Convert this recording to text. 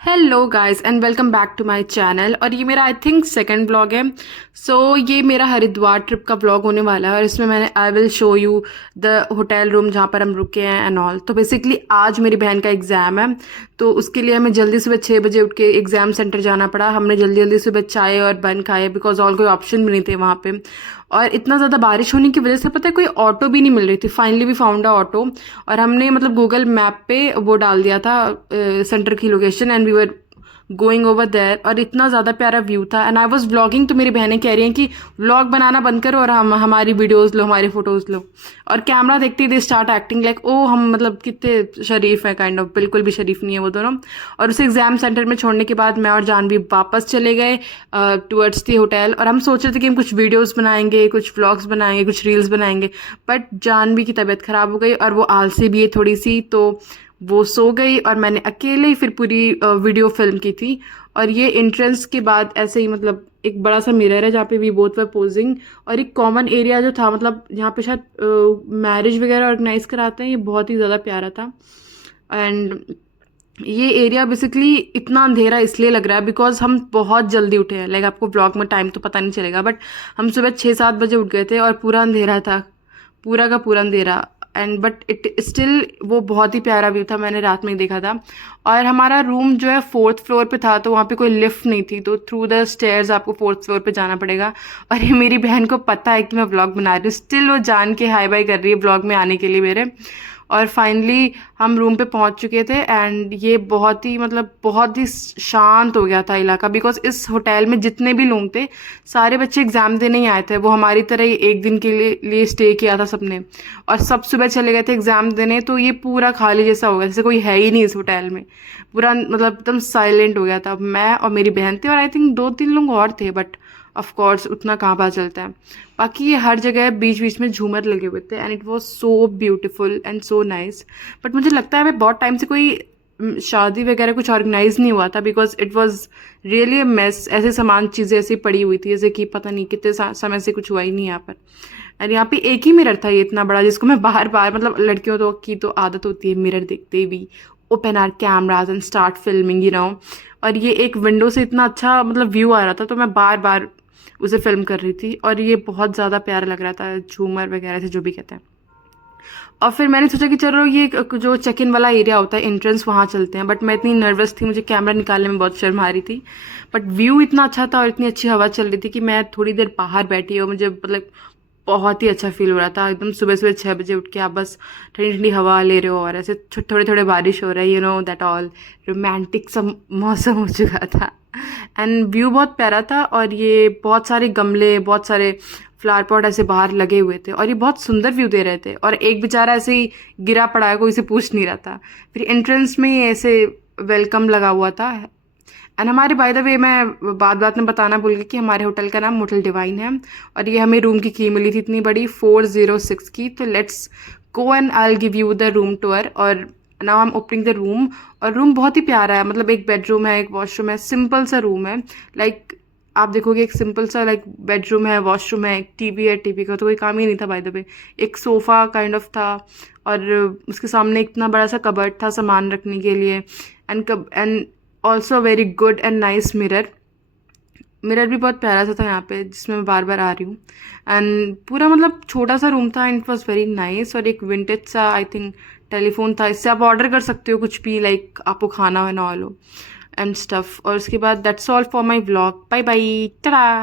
Hello guys and welcome back to my channel. और ये मेरा आई थिंक सेकंड ब्लॉग है। ये मेरा हरिद्वार ट्रिप का ब्लॉग होने वाला है और इसमें मैंने I will show you the hotel room जहाँ पर हम रुके हैं एंड ऑल। तो बेसिकली आज मेरी बहन का एग्ज़ाम है, तो उसके लिए हमें जल्दी सुबह 6 बजे उठ के एग्ज़ाम सेंटर जाना पड़ा। हमने जल्दी जल्दी सुबह चाय और बन खाए बिकॉज और कोई ऑप्शन भी नहीं थे वहाँ पे। और इतना ज़्यादा बारिश होने की वजह से पता है कोई ऑटो भी नहीं मिल रही थी। फाइनली भी फाउंड अ ऑटो और हमने मतलब गूगल मैप पे वो डाल दिया था सेंटर की location and we were going over there. और इतना ज़्यादा प्यारा व्यू था एंड आई वॉज व्लॉगिंग। तो मेरी बहनें कह रही हैं कि व्लॉग बनाना बंद करो और हम हमारी वीडियोज़ लो, हमारी फ़ोटोज़ लो। और कैमरा देखते ही they start acting like oh हम मतलब कितने शरीफ हैं। काइंड ऑफ बिल्कुल भी शरीफ नहीं है वो दोनों। और उसे एग्ज़ाम सेंटर में छोड़ने के बाद मैं और जानवी वापस चले गए टूवर्ड्स दी होटल। और हम सोच रहे थे कि हम कुछ वीडियोज़ बनाएंगे, कुछ व्लॉग्स बनाएंगे, कुछ रील्स बनाएंगे। बट जानवी की तबीयत ख़राब हो गई और वो आलसी भी है थोड़ी सी, तो वो सो गई और मैंने अकेले ही फिर पूरी वीडियो फिल्म की थी। और ये एंट्रेंस के बाद ऐसे ही मतलब एक बड़ा सा मिरर है जहाँ पे वी बोथ वर पोजिंग। और एक कॉमन एरिया जो था मतलब जहाँ पे शायद मैरिज वगैरह ऑर्गेनाइज कराते हैं, ये बहुत ही ज़्यादा प्यारा था। एंड ये एरिया बेसिकली इतना अंधेरा इसलिए लग रहा है बिकॉज हम बहुत जल्दी उठे हैं। लाइक आपको ब्लॉग में टाइम तो पता नहीं चलेगा बट हम सुबह 6-7 बजे उठ गए थे और पूरा अंधेरा था, पूरा का पूरा अंधेरा। एंड बट इट स्टिल वो बहुत ही प्यारा व्यू था, मैंने रात में ही देखा था। और हमारा रूम जो है 4th फ्लोर पे था, तो वहाँ पे कोई लिफ्ट नहीं थी, तो थ्रू द स्टेयर्स आपको 4th फ्लोर पे जाना पड़ेगा। और ये मेरी बहन को पता है कि मैं व्लॉग बना रही हूँ, स्टिल वो जान के हाई बाई कर रही है व्लॉग में आने के लिए मेरे। और फाइनली हम रूम पे पहुंच चुके थे एंड ये बहुत ही मतलब बहुत ही शांत हो गया था इलाका बिकॉज इस होटल में जितने भी लोग थे सारे बच्चे एग्ज़ाम देने ही आए थे। वो हमारी तरह ही एक दिन के लिए स्टे किया था सबने और सब सुबह चले गए थे एग्ज़ाम देने। तो ये पूरा खाली जैसा हो गया, जैसे कोई है ही नहीं इस होटल में। पूरा मतलब एकदम साइलेंट हो गया था। मैं और मेरी बहन थी और आई थिंक 2-3 लोग और थे बट ऑफ कोर्स उतना कहाँ पता चलता है। बाकी ये हर जगह बीच बीच में झूमर लगे हुए थे and it was so beautiful and so nice. But मुझे लगता है मैं बहुत टाइम से कोई शादी वगैरह कुछ ऑर्गेनाइज नहीं हुआ था because it was really a mess. ऐसे सामान चीज़ें ऐसी पड़ी हुई थी जैसे कि पता नहीं कितने समय से कुछ हुआ ही नहीं यहाँ पर। और यहाँ पे एक ही मिरर था ये इतना बड़ा जिसको मैं बार बार मतलब लड़कियों तो की तो आदत होती है मिरर देखते ही open our cameras and start filming और ये एक विंडो से इतना अच्छा मतलब व्यू आ रहा था तो मैं बार बार उसे फिल्म कर रही थी और ये बहुत ज़्यादा प्यारा लग रहा था, झूमर वगैरह से जो भी कहते हैं। और फिर मैंने सोचा कि चलो ये जो चेक इन वाला एरिया होता है एंट्रेंस वहाँ चलते हैं। बट मैं इतनी नर्वस थी, मुझे कैमरा निकालने में बहुत शर्म आ रही थी। बट व्यू इतना अच्छा था और इतनी अच्छी हवा चल रही थी कि मैं थोड़ी देर बाहर बैठी और मुझे मतलब बहुत ही अच्छा फील हो रहा था। एकदम सुबह सुबह 6 बजे उठ के आप बस ठंडी ठंडी हवा ले रहे हो और ऐसे थोड़े थोड़े बारिश हो रहा है, दैट ऑल रोमांटिक सा मौसम हो चुका था। एंड व्यू बहुत प्यारा था और ये बहुत सारे गमले, बहुत सारे फ्लावर पॉट ऐसे बाहर लगे हुए थे और ये बहुत सुंदर व्यू दे रहे थे। और एक बेचारा ऐसे ही गिरा पड़ा है, कोई से पूछ नहीं रहा था। फिर एंट्रेंस में ही ऐसे वेलकम लगा हुआ था। एंड हमारे बाय द वे मैं बात बात में बताना भूल गई कि हमारे होटल का नाम होटल डिवाइन है और ये हमें रूम की की मिली थी इतनी बड़ी 406 की। तो let's go and I will give you the room tour. और now I am opening the room. और रूम बहुत ही प्यारा है, मतलब एक बेडरूम है, एक वॉशरूम है, सिंपल सा रूम है। लाइक आप देखोगे एक सिंपल सा लाइक बेडरूम है, वॉशरूम है, एक टीवी है। टीवी का तो कोई काम ही नहीं था बाय द वे। एक सोफ़ा काइंड ऑफ था और उसके सामने इतना बड़ा सा कबर्ड था सामान रखने के लिए। And also very good and nice mirror. Mirror भी बहुत प्यारा सा था यहाँ पे जिसमें मैं बार बार आ रही हूँ। एंड पूरा मतलब छोटा सा रूम था and it was very nice. और एक विंटेज सा आई थिंक टेलीफोन था, इससे आप ऑर्डर कर सकते हो कुछ भी, लाइक आपको खाना है ना ऑल एंड स्टफ। और उसके बाद that's all for my vlog. Bye bye, Tata.